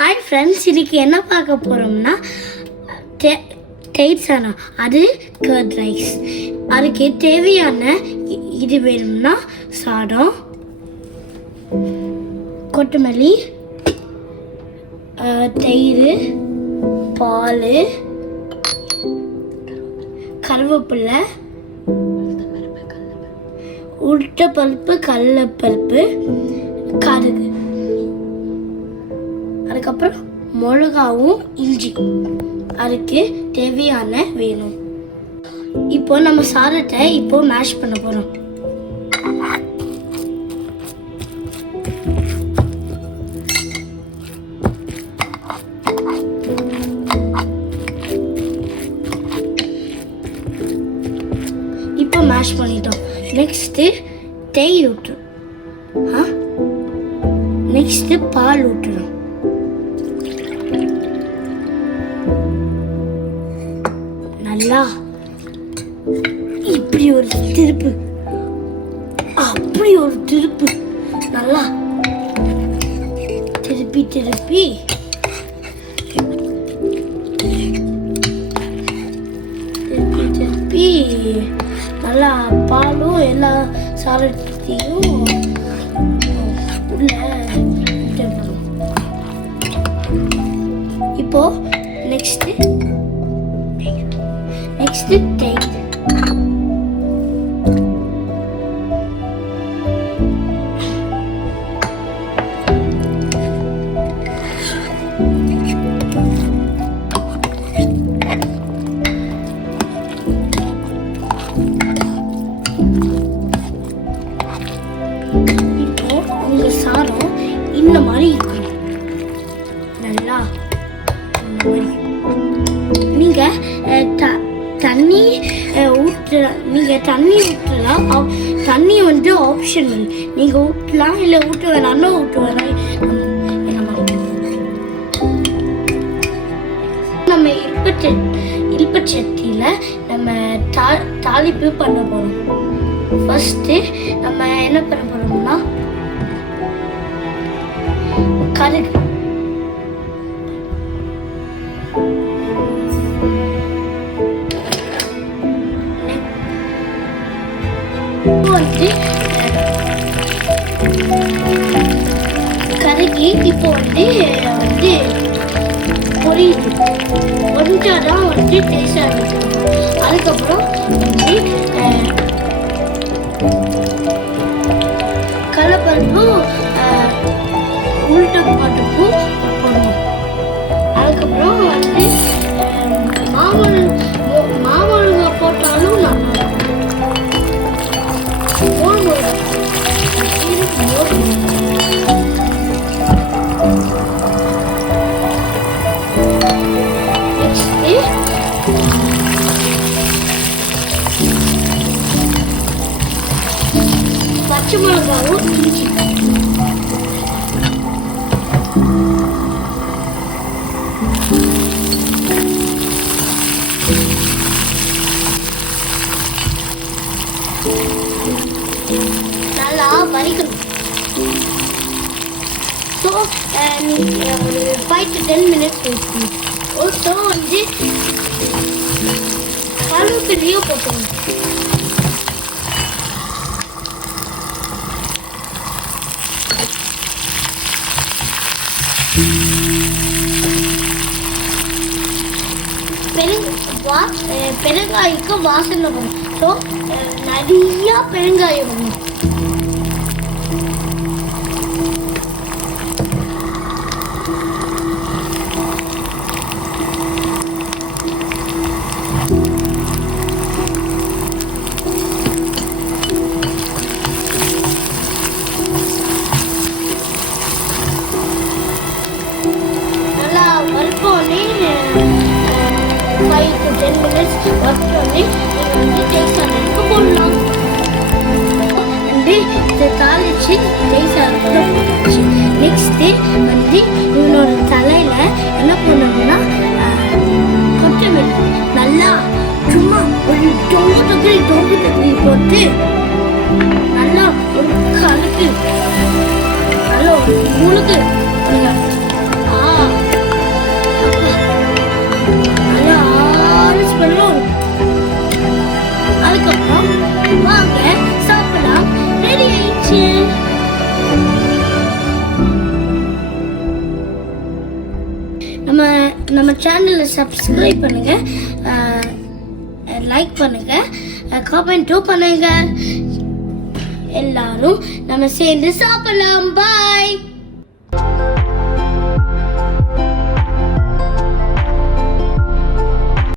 Hi friends, இன்றைக்கி என்ன பார்க்க போகிறோம்னா தயிர் சாதம், அது கர்ட் ரைஸ். அதுக்கு தேவையான இது வேணும்னா சாதம், கொத்தமல்லி, தயிர், பால், கருவேப்பிலை, உளுத்தப்பருப்பு, கடலைப்பருப்பு, கடுகு, அதுக்கப்புறம் மிளகாவும் இஞ்சி அதுக்கு தேவையான வேணும். இப்போ நம்ம சாதத்தை இப்போ மேஷ் பண்ண போகிறோம். இப்போ மேஷ் பண்ணிட்டோம். நெக்ஸ்ட்டு தயிர் ஊற்றணும். நெக்ஸ்ட்டு பால் ஊற்றணும். நல்லா இப்படி ஒரு திருப்பு, அப்படி ஒரு திருப்பு, நல்லா திருப்பி திருப்பி திருப்பி திருப்பி நல்லா பாலும் எல்லா சாதத்தையும் உள்ள விட்டுறணும். இப்போ நெக்ஸ்ட்டு தயிர். இப்போ உங்க சாதம் இந்த மாதிரி இருக்கணும். நல்லா இந்த மாதிரி நீங்க தண்ணி ஊற்றலாம். தண்ணி வந்து ஆப்ஷனல், நீங்கள் ஊற்றலாம், இல்லை ஊற்ற வேணாம்னா ஊற்ற வேணாம். நம்ம இல்பச்சட்டியில் நம்ம தாளிப்பு பண்ண போகிறோம். ஃபஸ்ட்டு நம்ம என்ன பண்ண போகிறோம்னா கடுகு, வந்து கருகி இப்போ வந்து பொரியுது. பொரிஞ்சாதான் வந்து டேஸ்டாக இருக்கும். அதுக்கப்புறம் வந்து கடலைப்பருப்பும் உளுத்தப்பருப்பும் போடணும். அதுக்கப்புறம் வந்து மாமழுங்க போட்டாலும் நல்லா பச்சை மிளகாவும் இஞ்சி. நல்லா வதக்கணும். ஸோ ஒரு 5 to 10 minutes வைக்கணும். ஸோ வந்து கருவேப்பிலையும் போட்டுக்கணும். பெருங்காய்க்கு வாசனை வரும். ஸோ நிறையா பெருங்காயம் வரும். நல்லா வறுப்போன்னே 5 to 10 minutes வறுத்தோடனே நீங்கள் வந்து தயிர் சாதத்துக்கு போடலாம். வந்து இதை தாளித்து தயிர் சாதத்தில் போட்டுச்சு. நெக்ஸ்ட்டு வந்து இவனோட தலையில் என்ன பண்ணணும்னா கொத்தமல்லி நல்லா சும்மா ஒரு தொங்கு தக்கி போட்டு நல்லா ஒரு கலக்கு நல்லா முழுக்கு. நம்ம சேனலை சப்ஸ்கிரைப் பண்ணுங்க, லைக் பண்ணுங்க, கமெண்ட்டும் பண்ணுங்க. எல்லாரும் நம்ம சேர்ந்து சாப்பிடலாம். பாய்.